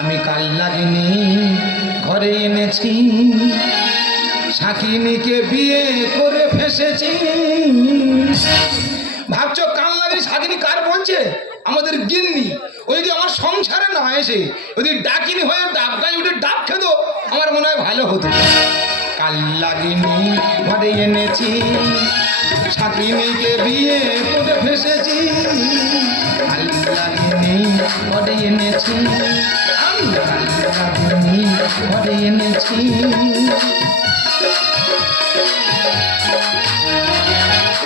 আমি কাল লাগিনি ঘরে এনেছি, শাকিনীকে বিয়ে করে ফেসেছি। ভাবছো কাল লাগিনি শাকিনী কার বলছে? আমাদের গিন্নি। ওই যে আমার সংসারে না এসে যদি ডাকিনি হয়ে ডাব গাছ উঠে ডাব খেত, আমার মনে হয় ভালো হতো। কাল লাগিনি ঘরে এনেছি, শাকিনীকে বিয়ে করে ফেসেছি। কাল লাগিনি ঘরে এনেছি, আমি কাল লাগিনি ঘরে এনেছি।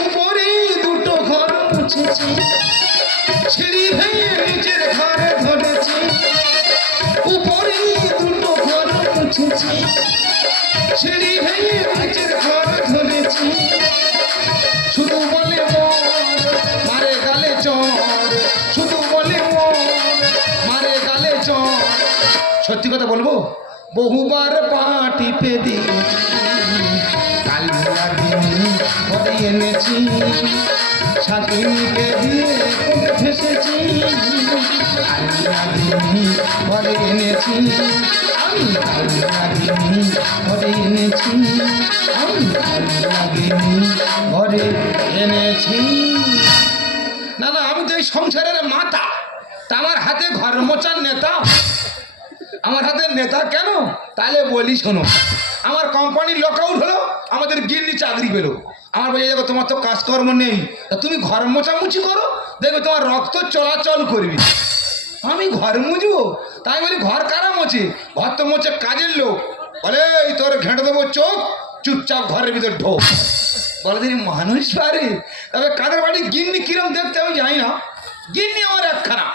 উপরে দুটো ঘর মুছেছি, সিঁড়ি ভেঙে নিচের ঘরে ধরেছি। উপরে দুটো ঘর মুছেছি, সিঁড়ি ভেঙে নিচের ঘরে ধরেছি। শুধু বলে মর মারে গালে চর, শুধু বলে মর মারে গালে চর। সত্যি কথা বলবো, বহুবার পা টিপে দিয়েছি। কাল লাগিনি ঘরে এনেছি, শাকিনীকে বিয়ে করে ফেসেছি। কাল লাগিনি ঘরে এনেছি, আমি কাল লাগিনি ঘরে এনেছি, আমি কাল লাগিনি ঘরে এনেছি। না না, আমি তো এই সংসারের মাথা, তা আমার হাতে ঘর মোচার নেতা। আমার হাতে নেতা কেন? তাহলে বলি শোনো, আমার কোম্পানির লক আউট হলো, আমাদের গিন্নি চাকরি পেলো। আমার বলে দেখো তোমার তো কাজকর্ম নেই, তা তুমি ঘর মোছামুছি করো, দেখবে তোমার রক্ত চলাচল করবি। আমি ঘর মুছবো? তাই বলি ঘর কারা মোছে? ঘর তো মোছে কাজের লোক। বলে এই তোর ঘেঁটে দেবো চোখ, চুপচাপ ঘরের ভিতর ঢোক। বলে তিনি মানুষ পারে। তবে কাদের বাড়ি গিন্নি কিরম দেখতে আমি জানি না, গিন্নি আমার একখানা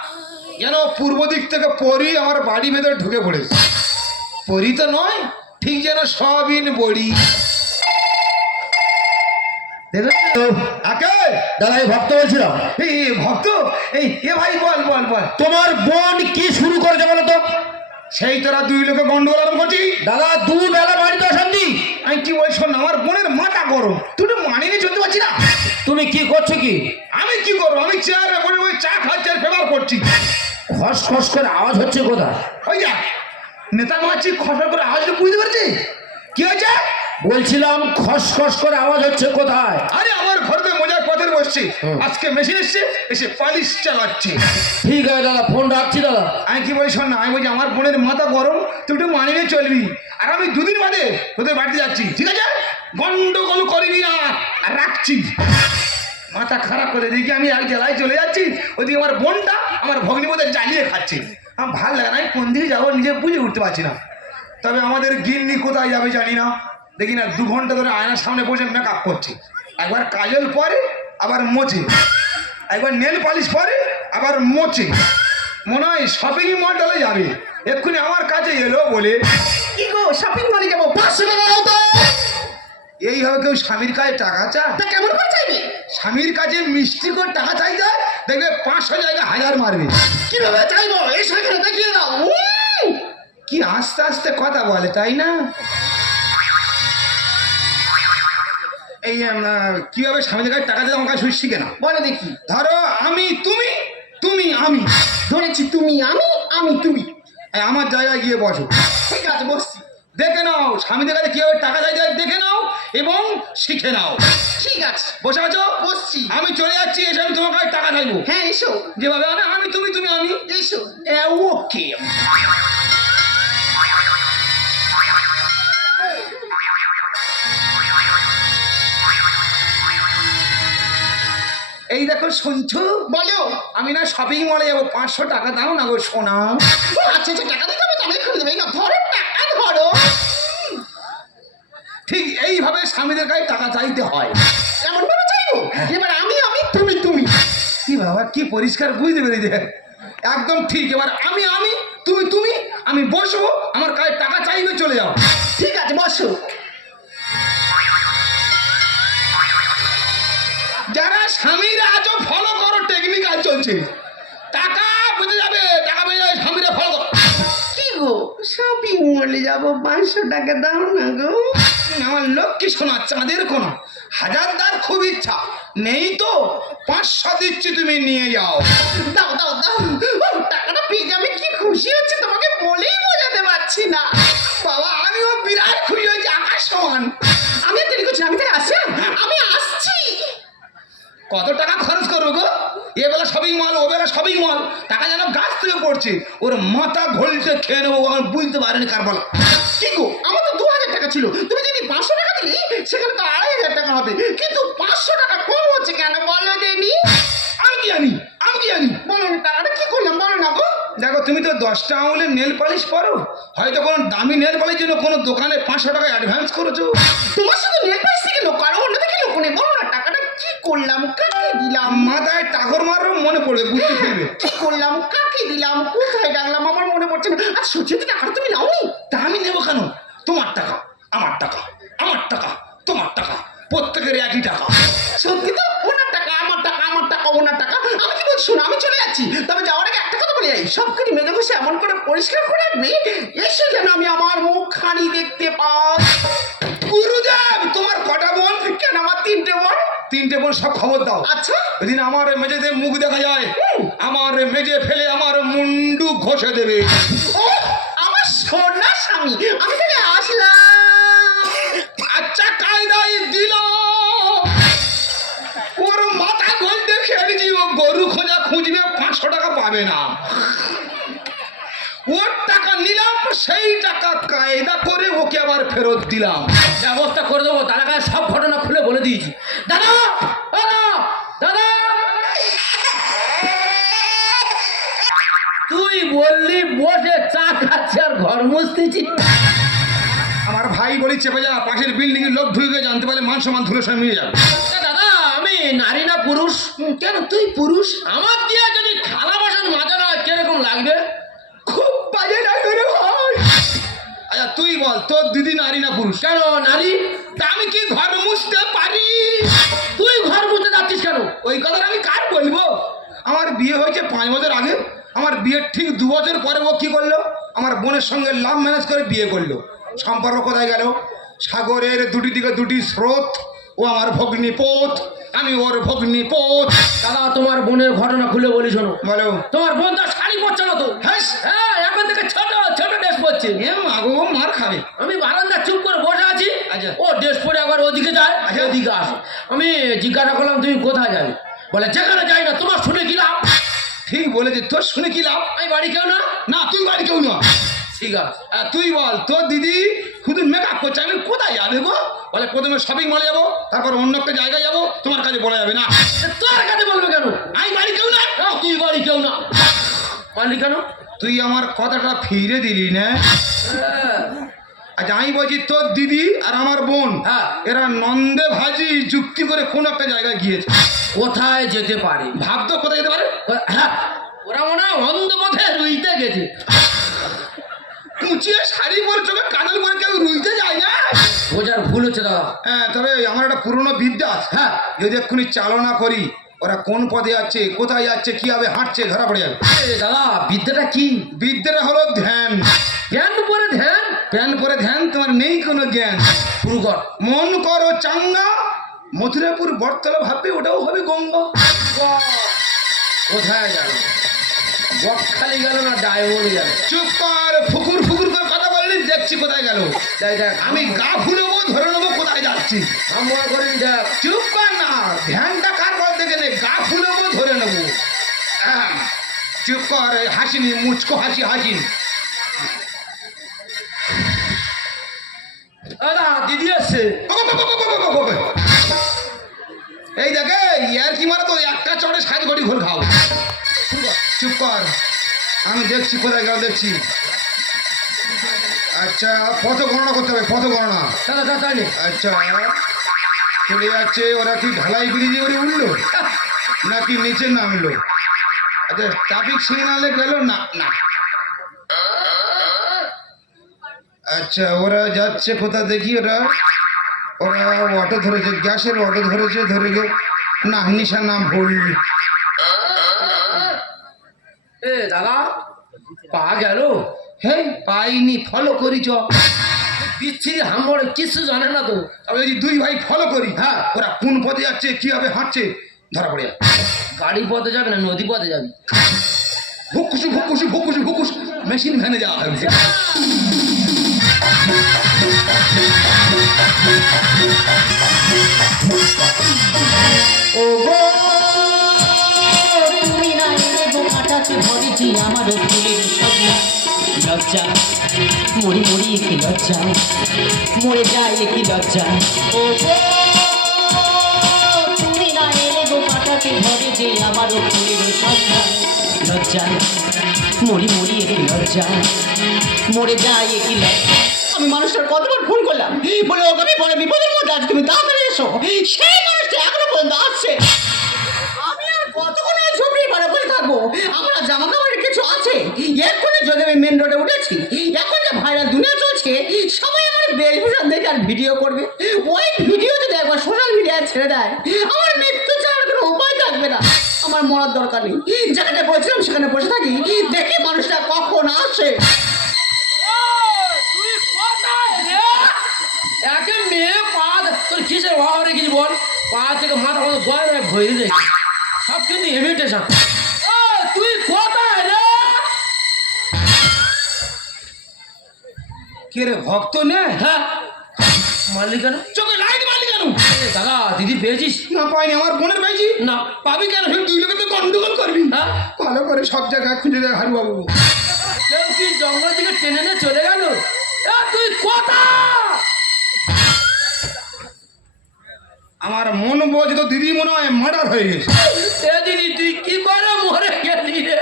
যেন পূর্ব দিক থেকে পরি আমার বাড়ি ভেতরে ঢুকে পড়েছে। পরি তো নয়, ঠিক যেন সবিন বড়ি। দাদা এই ভক্ত বলছিলাম। এই ভক্ত, এই এ ভাই বল বল বল, তোমার বোন কি শুরু করেছে বলো তো? সেই তোরা দুই লোকে গন্ডগোল আরম্ভ করছিস। দাদা দুবেলা বাড়িতে অশান্তি। আমি কি বলছি শোন, আমার বোনের মাথা গরম, তুই তো মানিয়ে চলতে পারছি না। তুমি কি করছো কি? আমি কি করবো? আমি চেয়ারে বসে বসে চা খাচ্ছি আর পেপার পড়ছি। খস খস করে আওয়াজ হচ্ছে কোথায়? ওই যা নেতা মারছি, খসর করে আওয়াজটা বুঝতে পারছি। কি হয়েছে? বলছিলাম খস খস করে আওয়াজ হচ্ছে কোথায়? আরে আমার ঘরে মজার পথের বসছি, আজকে মেশিন এসছে, এসে পালিশ চালাচ্ছে। ঠিক আছে দাদা, ফোন রাখছি দাদা। আমি কি বলি শোন না, আমি বলছি আমার বোনের মাথা গরম, তুই একটু মানিয়ে চলবি। আর আমি দুদিন বাদে তোদের বাড়িতে যাচ্ছি, ঠিক আছে? গন্ডগোল করবি না, আর রাখছি। মাথা খারাপ করে দেখি আমি এক জেলায় চলে যাচ্ছি, ওইদিকে আমার বোনটা আমার ভগ্নিপথে জ্বালিয়ে খাচ্ছে। আমার ভালো লাগে না, আমি কোন দিকে যাবো নিজে বুঝে উঠতে পারছি না। তবে আমাদের গিন্নি কোথায় যাবে জানি না, দেখি না 2 ঘন্টা ধরে আয়নার সামনে বসে মেকআপ করছে। একবার কাজল পরে আবার মোছে, একবার নেল পালিশ পরে আবার মোছে। মনে হয় শপিং মলটালে যাবে। এক্ষুনি আমার কাছে এলো বলে, কি গো শপিং মলে যাবো, 500 টাকা দাও তো। এইভাবে কেউ স্বামীর কাছে টাকা চায়? তা কেমন করে চাইবে? স্বামীর কাছে মিষ্টি করে টাকা চাইতে দেখবে 500 জায়গায় 1000 মারবে। কিভাবে চাইবো? এই সেখানে দেখিয়ে দাও। কি আস্তে আস্তে কথা বলে, তাই না? এই কিভাবে স্বামীদের কাছে টাকা দিতে আমার কাছে শিখে না, বলে দেখি। ধরো আমি তুমি, তুমি আমি, ধরেছি তুমি আমি, আমি তুমি। আমার জায়গায় গিয়ে বসো। ঠিক আছে বসছি। দেখে নাও স্বামীদের কাছে কিভাবে টাকা চাইতে হয়, দেখে নাও এবং শিখে নাও। ঠিক আছে, বসে আছো? বসছি। আমি চলে যাচ্ছি, এসে আমি তোমার কাছে টাকা চাইবো। হ্যাঁ এসো। যেভাবে আমি তুমি, তুমি আমি, এসো। ওকে। এই দেখো শুনছো? বলো। আমি না শপিং মলে যাবো, 500 টাকা দাও না গো সোনা। আচ্ছা আচ্ছা, টাকা দিতে হবে, তবে এক্ষুনি দেবে না। ধরো টাকা ধরো। ঠিক এইভাবে স্বামীদের কাছে টাকা চাইতে হয়। এমন ভাবে চাইবো? এবার আমি আমি তুমি তুমি। কি বাবা, কি পরিষ্কার বুঝতে পেরেছে, একদম ঠিক। এবার আমি আমি তুমি তুমি, আমি বসবো, আমার কাছে টাকা চাইবে, চলে যাও। ঠিক আছে বসো। যারা স্বামীরা আজও ফলো করো, টেকনিক্যাল চলছে, টাকা বেঁচে যাবে, টাকা বেঁচে যাবে, স্বামীরা ফলো করো। কি গো শপিং মলে যাবো, 500 টাকা দাও না গো। আমার লক্ষ্মী শোনা, চাঁদের কোনা, হাজারদার খুব ইচ্ছা নেই তো 500 দিচ্ছি, তুমি নিয়ে যাও। দাও দাও দাও, টাকাটা পেয়ে যাবে, কি খুশি হচ্ছে তোমাকে বলেই বোঝাতে পারছি না। বাবা আমিও বিরাট খুশি হয়েছি, আকাশ সমান। আমি আর দেরি করছি, আমি তাই আসছি, আমি আসছি। কত টাকা খরচ করবো গো? এ বেলা শপিং মল, ও বেলা শপিং মল, টাকা যেন গাছ থেকে পড়ছে। ওর মাথা ঘোলতে খেয়ে নেবো, আমি বুঝতে পারিনি কার বলা। কি গো, আমার তো 2000 টাকা ছিল, তুমি যদি 500 টাকা দিলে সেখানে তো 2500 টাকা হবে, কিন্তু 500 টাকা কম হচ্ছে কেন বলো দেনি? আমি কি জানি, আমি কি জানি? বলো না, টাকাটা কি করলাম বলো না গো। দেখো তুমি তো 10টা আঙুলের নেল পালিশ পরো, হয়তো কোনো দামি নেল পালিশ জন্য কোনো দোকানে 500 টাকা অ্যাডভান্স করেছো। তোমার শুধু নেট পাইস থেকে লোক, কারো অন্য থেকে লোক নেই। বলো না, টাকাটা কি করলাম, কাকে দিলাম? মাথায় টাগর মারো, মনে পড়বে, বুঝতে ফিরবে। কি করলাম, কাকে দিলাম, কোথায় ডাকলাম, আমার মনে পড়ছে না। আর সত্যি টাকাটা তুমি নাওনি? তা আমি নেবো কেন? তোমার টাকা আমার টাকা, আমার টাকা তোমার টাকা, প্রত্যেকের একই টাকা। সত্যি তো, ওনার টাকা আমার টাকা, আমার টাকা ওনার টাকা। আমি কি বলছি শোনো, আমি চলে যাচ্ছি, তবে যাওয়ার আগে একটা কথা বলে যাই, সবকিছু মেজে বসে এমন করে পরিষ্কার করে রাখবি এসে যেন আমি আমার মুখখানি দেখতে পাই। গুরুদেব তোমার কটা বোন? কেন আমার 3টে বোন। 3টে বোন, সব খবর দাও। আচ্ছা, ওইদিন আমার মেজেতে মুখ দেখা যায়, আমার মেজে ফেলে আমার মুন্ডু ঘষে দেবে। ও আমার সোনা স্বামী, আমি তাহলে আসলাম। আচ্ছা কায়দায় দিল, ওর মাথা ঘষতে খেয়েছি, ও গরু খোঁজা খুঁজবে, 500 টাকা পাবে না। ওর টাকা নিলাম, সেই টাকা কায়দা করে ওকে আবার ফেরত দিলাম। ব্যবস্থা করে দেবো, দাদার কাছে সব ঘটনা খুলে বলে দিয়েছি। দাদা দাদা দাদা, তুই বললি বসে চা খাচ্ছে আর ঘর মুছতেছি। আমার ভাই বলি চেপে যা, পাশের বিল্ডিং এর লোক ঢুকে জানতে পারলে মান সম্মান ধুলো সঙ্গে নিয়ে যাবে। দাদা আমি নারী না পুরুষ? কেন তুই পুরুষ? আমার দিয়ে যদি থালা বাসন মাজা না হয় কিরকম লাগবে? খুব বাজে লাগবে রে ভাই। আচ্ছা তুই বল, তোর দিদি নারী না পুরুষ? কেন নারী? তা আমি কি ঘর মুছতে পারি? তুই ঘর মুছতে যাচ্ছিস কেন? ওই কথাটা আমি কার বলবো? আমার বিয়ে হয়েছে 5 বছর আগে, আমার বিয়ের ঠিক 2 বছর পরে ও কি করলো, আমার বোনের সঙ্গে লাভ ম্যানেজ করে বিয়ে করলো। সম্পর্ক কোথায় গেল? সাগরের দুটি দিকে দুটি স্রোত, ও আমার ভগ্নিপোত, আমি ওর ভগ্নিপোত। দাদা তোমার বোনের ঘটনা খুলে বলি শোনো। বলো। তোমার বোন তো শাড়ি পরছে না তো। হ্যাঁ হ্যাঁ, এখন থেকে ছোট ছোট ড্রেস পরছে। এ মাগো, মার খাবে। আমি বারান্দা চুপ করে বসে আছি, আচ্ছা। ও ড্রেস পরে একবার ওদিকে যায়, আচ্ছা। ওদিকে আসে। আমি জিজ্ঞাসা করলাম তুমি কোথায় যাবে? বলে যেখানে যাই না, তোমার শুনে কি লাভ? ঠিক বলেছে, তোর শুনে কি লাভ? আমি বাড়ি কেউ না। না তুই বাড়ি কেউ না। ঠিক আছে। আর তুই বল, তোর দিদি শুধু মেকআপ করছে, আমি কোথায় যাবে গো? বলে প্রথমে শপিং মলে যাবো, তারপর অন্য একটা জায়গায় যাবো, তোমার কাছে বলা যাবে না। তোর কাছে বলবে কেন? আমি বাড়ি কেউ না। তুই বাড়ি কেউ না মানলি কেন? তুই আমার কথাটা ফিরে দিলি না। হ্যাঁ। আচ্ছা আমি বলছি, তোর দিদি আর আমার বোন, হ্যাঁ। এরা নন্দে ভাজি যুক্তি করে কোন একটা জায়গায় গিয়েছে। কোথায় যেতে পারে? ভাবতো কোথায় যেতে পারে? হ্যাঁ, ওরা মনে হয় অন্ধ পথে রুইতে গেছে। কুচিয়ে শাড়ি পরে, চোখে কাজল পরে কেউ রুইতে যায় না। বোঝার ভুল হচ্ছে দাদা। হ্যাঁ, তবে আমার একটা পুরনো বিদ্যা আছে। হ্যাঁ। যদি এক্ষুনি চালনা করি, ওরা কোন পথে যাচ্ছে, কোথায় যাচ্ছে, কিভাবে হাঁটছে, ধরা পড়ে যাবে। দাদা বিদ্যাটা কি? বিদ্যাটা হলো ধ্যান। জ্ঞান পরে ধ্যান? ধ্যান পরে ধ্যান, তোমার নেই কোনো জ্ঞান। শুরু কর। মন করো চাঙ্গা, মথুরাপুর বটতলা ভাববে ওটাও হবে গঙ্গা। কোথায় গেল? বকখালি গেল না ডায়মন্ড গেল? চুপ কর, ফুকুর ফুকুর করে কথা বললি, দেখছি কোথায় গেল। দেখ দেখ, আমি গা ফুলবো, ধরে নেবো কোথায় যাচ্ছি। আমরা করি দেখ। চুপ কর না, ধ্যানটা কার পর দেখে নে, গা ফুলবো, ধরে নেবো। চুপ কর, হাসিনি, মুচকো হাসি হাসিনি। দাদা দিদি আসছে। এই দেখে ইয়ার কি মারা, তো একটা চড়ে 7 ঘটি ঘোর খাও। চুপ কর, আমি দেখছি কোথায় গেল, দেখছি। আচ্ছা পথ গণনা করতে হবে, পথ গণনা। দাদা দাদা তাই নে। আচ্ছা চলে যাচ্ছে, ওরা কি ঢালাই ব্রিজে করে উঠলো নাকি নিচে নামলো? আচ্ছা ট্রাফিক সিগনালে গেল না? না। আচ্ছা ওরা যাচ্ছে কোথা দেখি, ওরা অটো ধরেছে, গ্যাসের অটো ধরেছে, ধরে গে না নিশার নাম ভুল। এ দাদা পা গেল? হ্যাঁ পাইনি, ফলো করি চ। বিচ্ছিরি হাম্বড়ে কিছু জানে না তো। তবে যদি দুই ভাই ফলো করি, হ্যাঁ, ওরা কোন পথে যাচ্ছে কিভাবে হাঁটছে ধরা পড়ে যাবে। গাড়ি পথে যাবে না নদী পথে যাবে? ভুকুসু ভুকুসু ভুকুসু ভুকুস মেশিন ভ্যানে যাওয়া হবে। ও গো তুমি না এলে গো কাটাতে ভরেছি আমার ফুলের সজ্জা লজ্জা মরি মরি কি লজ্জা মরে যায় কি লজ্জা ও গো তুমি না এলে গো কাটাতে ভরেছি আমার ফুলের সজ্জা লজ্জা মরি মরি কি লজ্জা মরে যায় কি লজ্জা। আমি মানুষটার কতবার ফোন করলাম বলে ওকে আমি বড় বিপদের মধ্যে আছি, তুমি তাড়াতাড়ি এসো। সেই মানুষটা এখনো পর্যন্ত আসছে। আমি আর কতক্ষণ এই ঝুপড়ি ঘরে বসে থাকবো? আমার জামা কাপড়ের কিছু আছে? এক্ষুনি যদি আমি মেন রোডে উঠেছি, এখন যে ভাইরাল দুনিয়া চলছে, সবাই আমার বেশভূষণ দেখে আর ভিডিও করবে। ওই ভিডিও যদি একবার সোশ্যাল মিডিয়ায় ছেড়ে দেয়, আমার মৃত্যু ছাড়ার কোনো উপায় থাকবে না। আমার মরার দরকার নেই, যেখানে বলছিলাম সেখানে বসে থাকি, দেখি মানুষটা কখন আসে। তুই কোথায় রে? একে মেয়ে পা তোর কিসের অভাব রেখেছি বল? পা থেকে মাথা মতো গয় ভরে দেয় সব কিন্তু ইমিটেশন। তুই কোথায় রে? কে রে ভক্ত নে? হ্যাঁ মারলি কেন? চোখে লাইট মারলি কেন? এ দাদা দিদি পেয়েছিস? না পাইনি, আমার বোনের পেয়েছি। না। পাবি কেন? ফের দুই লোকের তো গন্ডগোল করবি। হ্যাঁ ভালো করে সব জায়গায় খুঁজে দেয় হারু বাবু। কেউ কি জঙ্গল থেকে টেনে নিয়ে চলে গেল? তুই কোথায়? আমার মন বোঝ তো দিদি মনে হয় মার্ডার হয়ে গেছে। এ দিদি তুই কি করে মরে গেলি রে?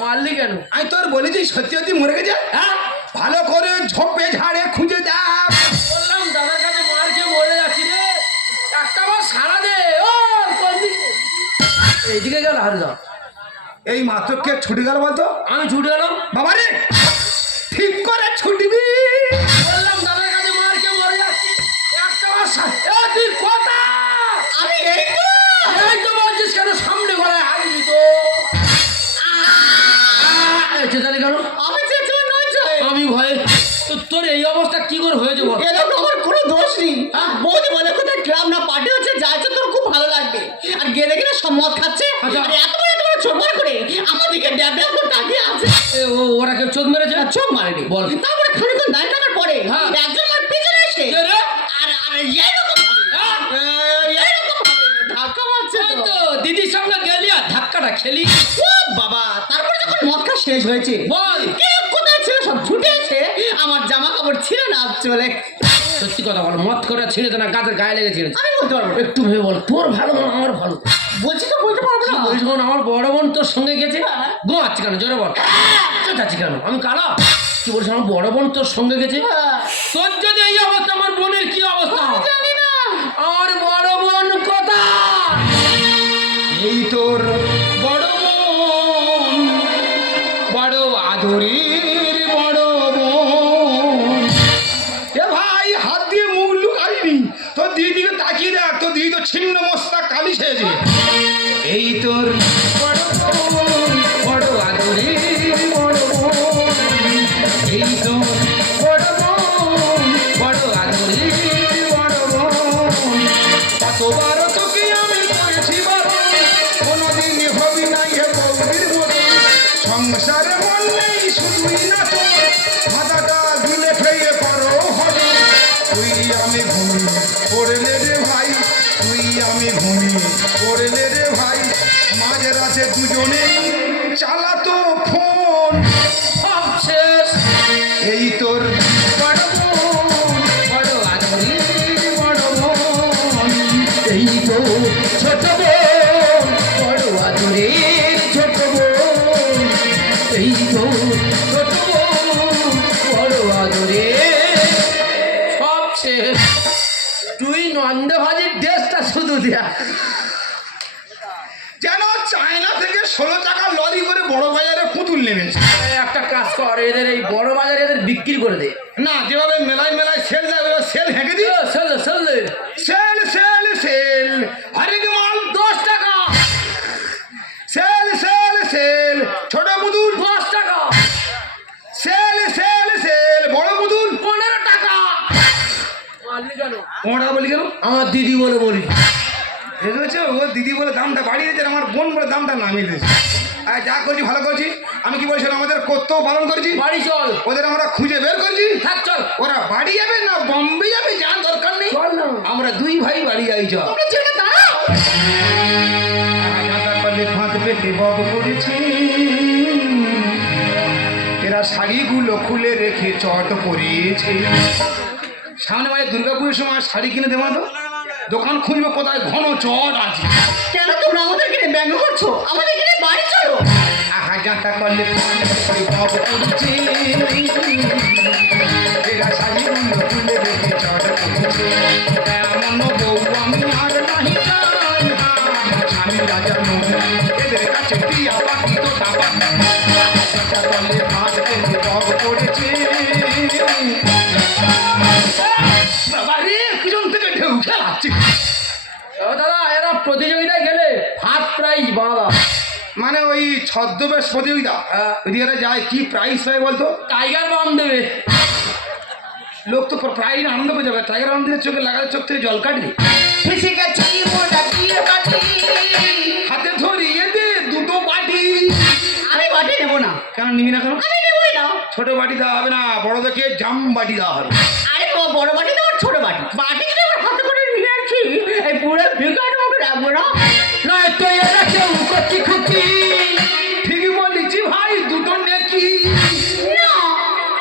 মারলি কেন? আমি তোর বলেছি সত্যি সত্যি মরে গেছে। হ্যাঁ ভালো করে ঝোপে ঝাড়ে খুঁজে দেখ। বললাম দাদার কাছে মার খেয়ে মরে যাচ্ছি রে, একটা বার সারা দে। ও কোন দিকে? এইদিকে গেল হারদা। এই মাত্র কে ছুটে গেল বলতো? আমি ছুটে গেলাম। বাবা রে ঠিক করে ছুটবি। বললাম দাদার কাছে মার খেয়ে মরে যাচ্ছি, একটা বার তুই কোথায়? আমি এই তো। এই তো বলছিস কেন? সামনে গলায় হারবি তো। চেতালি কেন? আমি চেঁচিয়ে নইছে। আমি ভয়ে তোর এই অবস্থা কি করে হয়েছে বল? এরকম আমার কোনো দোষ নেই। বৌদি বলে কোথায় ক্লাব না পার্টি হচ্ছে, যাচ্ছে তোর খুব ভালো লাগবে। আর গেলে কিনা সব মদ খাচ্ছে, আচ্ছা। আর এত বড় চোখ বড় করে আমার দিকে ড্যাব ড্যাব করে তাকিয়ে আছে। ওরা কেউ চোখ মেরেছে? আর চোখ মারেনি বল। তারপরে খানিকক্ষণ দাঁড়িয়ে থাকার পরে হ্যাঁ। একজন আমার পিছনে এসে কে রে? আর আর এইরকম ভাবে, হ্যাঁ? এইরকম ভাবে ধাক্কা মারছে এই তো। তো দিদির সঙ্গে গেলি আর ধাক্কাটা খেলি। ও বাবা, তারপরে যখন মদ খাওয়া শেষ হয়েছে, বল। কে কোথায় ছিল সব ছুটে এসে আমার জামা কাপড় ছিঁড়ে না চলে। সত্যি কথা বল, মদ করে ছিঁড়ে তো না, গাছের গায়ে লেগে ছিঁড়েছে। আমি বলতে পারবো না। একটু ভেবে বল, তোর ভালো না আমার ভালো? বলছি তো বলতে পারবো না। ওই যখন আমার বড় বোন তোর সঙ্গে গেছে, হ্যাঁ। ঘুমাচ্ছি কেন? জোরে বল। চেঁচাচ্ছি কেন? আমি কালা? কি বলছিস? আমার বড় বোন তোর সঙ্গে গেছে। হ্যাঁ। তোর যদি এই অবস্থা, আমার বোনের কি অবস্থা? আমি জানি না। আমার বড় বোন কোথায়? এই তোর বড় বোন, বড় আদরের বড় বোন। এ ভাই হাত দিয়ে মুখ লুকাইনি, তোর দিদিকে তাকিয়ে দেখ, তোর দিদি তো ছিন্ন মস্তা কালি সেজে। এই তোর বড় বোন, বড় আদরের বড় বোন। এই তোর বড় বোন, বড় আদরের বড় বোন। কতবার তোকে আমি করেছি বারণ, কোনোদিন হবি না এ বৌদির মতো। সংসারে মন নেই শুধুই নাচ, মাথাটা দিলে খেয়ে পারো হলো। তুই আমি ঘুমিয়ে পড়লে রে ভাই, তুই আমি ঘুমিয়ে পড়লে রে ভাই। মাঝে রাতে দুজনেই চালাতো ফোন। সব শেষ। এই তোর বড় বোন, বড় আদরের বড় বোন। এই তো ছোট বোন, বড় আদরের ছোট বোন। এই তো ছোট বোন, বড় আদরের। সব শেষ। তুই নন্দে ভাজির ড্রেসটা শুধু দেয়া। যেন চায়না থেকে 16 টাকা লরি করে বড় বাজারে পুতুল নেমেছে। একটা কাজ কর, এদের এই বড় বাজারে এদের বিক্রি করে দে। না, যেভাবে মেলায় মেলায় সেল যাবে সেল হেঁকে দিই। Sale sale sale sale sale হরেক মাল 10 টাকা। সেল সেল সেল ছোট পুতুল 10 টাকা। সেল সেল সেল বড় পুতুল 15 টাকা। কেন? তোমার টাকা বলি কেন? আমার দিদি বলে বলি। দেখেছো, ও দিদি বলে দামটা বাড়িয়ে দিয়েছে, আমার বোন বলে দামটা নামিয়ে দিয়েছে। আর যা করছি ভালো করছি। আমি কি বলছিলাম, আমাদের কর্তব্য পালন করেছি। বাড়ি চল। ওদের আমরা খুঁজে বের করছি। থাক চল। ওরা বাড়ি যাবে না বম্বে যাবে যার দরকার নেই। চল না। আমরা দুই ভাই বাড়ি যাই। চল। তোমরা ছেড়ে দাঁড়াও। জাদা পালে ফাঁদ পেতে বব করেছি, এরা শাড়িগুলো খুলে রেখে চট পরিয়েছে। সামনে মাঝে দুর্গাপুরের সময় শাড়ি কিনে দেবো তো, দোকান খুঁজবো কোথায় ঘন চট আছে। কেন তোমরা আমাদেরকে নিয়ে ব্যঙ্গ করছো? আমাদেরকে নিয়ে বাড়ি চলো। আহা জাতা করলে বব করেছে, এরা শাড়িগুলো খুলে রেখে চট পরিয়েছে। এমন বউ আমি আর নাহি চাই, আমি রাজা নই, এদের কাছে টিয়া পাখি তো টাকা। জাতা করলে ফাঁদ পেতে বব করেছে। বাবা রে, পিছন থেকে ঢেউ খেলাচ্ছে। ও দাদা, এরা প্রতিযোগিতায় গেলে ফার্স্ট প্রাইজ বাঁধা। মানে ওই ছদ্মবেশ প্রতিযোগিতা, যদি এরা যায় কি প্রাইজ হয় বলতো? টাইগার বাম দেবে। লোক তো প্রাইজ আনন্দ পেয়ে যাবে। টাইগার আনন্দের চোখে লাগালে চোখ থেকে জল কাটবে। ফেসে গেছি মোটা দিয়ে বাটি। হাতে ধরিয়ে দে দুটো বাটি। আমি বাটি নেবো না। কেন নিবি না কেন? আমি নেবই না। ছোট বাটি দেওয়া হবে না, বড় দেখে জাম বাটি দেওয়া হবে। আরে বড় বাটি তো আর ছোট বাটি। বাটি যদি আমার হাতে করে নিয়ে আসছি, এই পুরো ভিকার মতো রাখবো না। না তো এরা কেউ করছি খুঁটি। ঠিকই বলেছি ভাই, দুটো নেকি। না।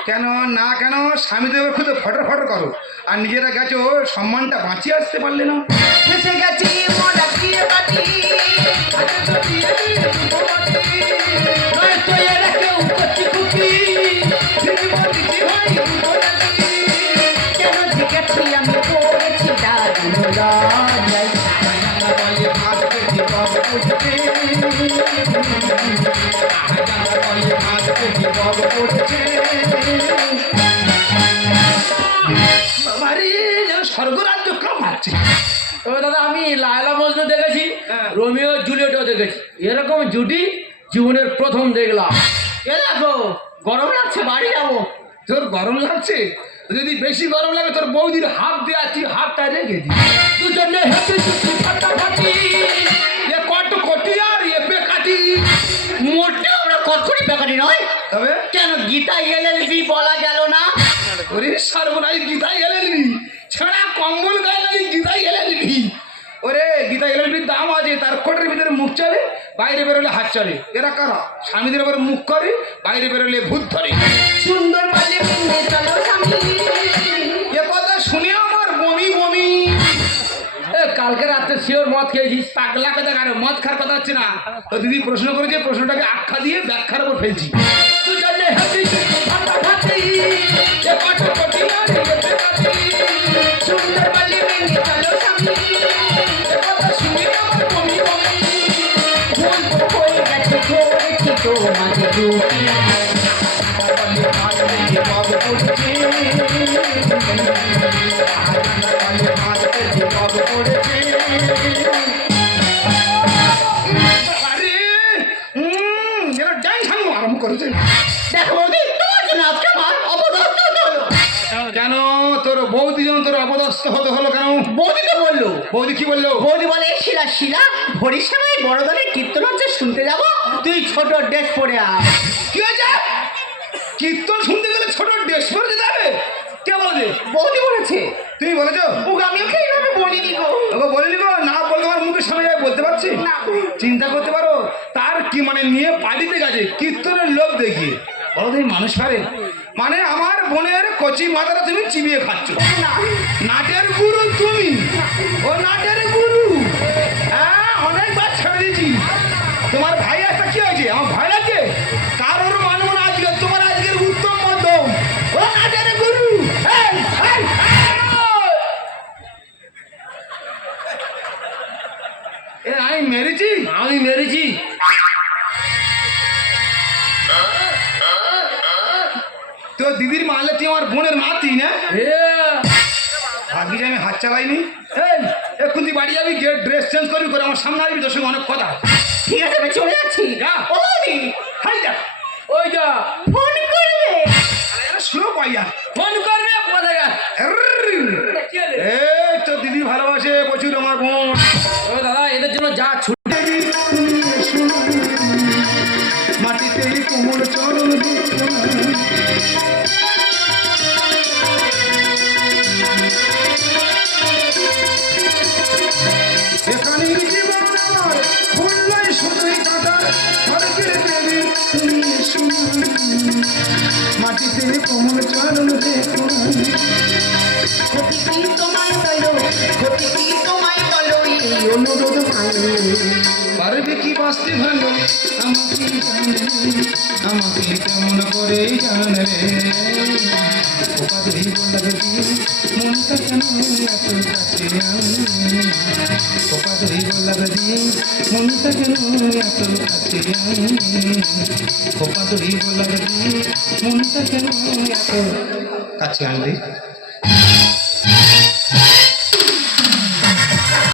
কেন না কেন? স্বামীদেব খুঁজে ফটর ফটর করো, আর নিজেরা গেছো সম্মানটা বাঁচিয়ে আসতে পারলে না। ফেসে গেছি মোটা দিয়ে বাটি। হাতে ধরিয়ে দে দুটো বাটি। না তো এরা কেউ করছি খুঁটি। ঠিকই বলেছি ভাই, দুটো নেকি। কেন জিজ্ঞেসি আমি করেছি দারুণ লজ্জায়। বলে ভাত পেতে বব করছে, বলে ভাত পেতে বব করছে। বাবারে, যেন স্বর্গরাজ্য কামাচ্ছে। তবে দাদা, আমি লায়লা মজনু দেখেছি, হ্যাঁ। রোমিও জুলিয়েটও দেখেছি। এরকম জুটি জীবনের প্রথম দেখলাম। এ দেখো, গরম লাগছে, বাড়ি যাবো। তোর গরম লাগছে? যদি বেশি গরম লাগে তোর বৌদির হাত দিয়ে আছি, হাতটা রেখে দি। দুজনে হেঁটে চুটি ফাটাফাটি। এ কট কটি আর এপে কাটি। মোটেও আমরা কটকটি বেকারি নয়। তবে কেন গীতা এলএলবি বলা গেল না? ওরে সর্বনাশ, গীতাই এলেনবি ছেঁড়া কম্বল গায়ে লাগি গীতাই এলেনবি। ওরে গীতা এলেনবির দাম আছে, তার কোটের ভিতরে মুখ চলে, বাইরে বেরোলে হাত চলে। এরা কারা? স্বামীদের এবার মুখ করে, বাইরে বেরোলে ভূত ধরে। সুন্দর বলে মিলে চলো স্বামী। এ কথা শুনে আমার বমি বমি। কালকে রাত্রে শিওর মদ খেয়েছিস। পাগলা কথা কারো মদ খাওয়ার কথা হচ্ছে না। তো দিদি প্রশ্ন করেছে, প্রশ্নটাকে আখ্যা দিয়ে ব্যাখ্যার উপর ফেলছি। দুজনে হেঁটে চুটি ফাটাফাটি। এ কট কটি আর এপে কাটি। সুন্দর বলে মিলে চলো স্বামী। এ কথা শুনে আমার বমি বমি। বলবো হয়ে গেছে ধরেছি তোমাদের রুটি। বলে ভাত পেতে বব করছে, বলে ভাত পেতে বব করছে। আরে যেন টেনশন আরম্ভ করেছে। দেখো বৌদি, তোমার জন্য আজকে আমার অপদস্থ হতে হলো। কেন তোর বৌদি যেন তোর অপদস্থ হতে হলো কেন? বৌদি তো বললো। বৌদি কি বললো? বৌদি বলে, শিলা শিলা ভরির সময় বড় দলের কীর্তন হচ্ছে শুনতে যাবো, তুই ছোট ড্রেস পরে আয়। কি হয়েছে? কীর্তন শুনতে গেলে ছোট ড্রেস পরে যেতে হবে? কে বলেছে? বৌদি বলেছে। তুমি বলেছো? ওকে আমি ওকে এইভাবে বলিনি গো। ওকে বলিনি গো? না বলতে আমার মুখের সামনে যাবে বলতে পারছি না। চিন্তা করতে পারো তার কি মানে নিয়ে পার্টিতে গেছে কীর্তনের লোক দেখিয়ে। বলো তুমি মানুষ পারে? মানে আমার বোনের কচি মাথাটা তুমি চিবিয়ে খাচ্ছ। না। নাটের গুরু তুমি? ও নাটের গুরু? হ্যাঁ, অনেকবার ছেড়ে দিয়েছি। তোমার ভাই একটা কি হয়েছে? আমার ভয় লাগছে। কারোর মানব না আজকে, তোমার আজকের উত্তম মধ্যম। ও নাটের গুরু। এই, এই, এই! এ আমি মেরেছি? আমি মেরেছি। তো দিদির মারলে তুই আমার বোনের মারতি না? ভাবি যে আমি হাত চালাইনি। এই এখন তুই বাড়ি যাবি, গিয়ে ড্রেস চেঞ্জ করবি, করে আমার সামনে আসবি, তোর সঙ্গে অনেক কথা। ঠিক আছে, আমি চলে যাচ্ছি। যা। ও বৌদি, হাই যা। ওই যা, ফোন করবে। স্লো পাইয়া। ফোন করবে কোথায় গেল? এ এখানে জীবন আমার বললাই শুধুই কাটা স্বর্গের দেবী তুমি এসো মাটিতে কোমল চরণ দেখো ক্ষতি কি তোমায় বলো ক্ষতি কি তোমায় বলো এই অনুরোধ মানো পারবে কি বাঁচতে ভালো আমাকে জানলে আমাকে কেমন করে জানলে ওপাদেই বলবে মনটা কেন এত কাছে ওপাদেই বলবে মনটা কেন এত কাছে ওপাদেই বলবে মনটা কেন এত কাছে আনলে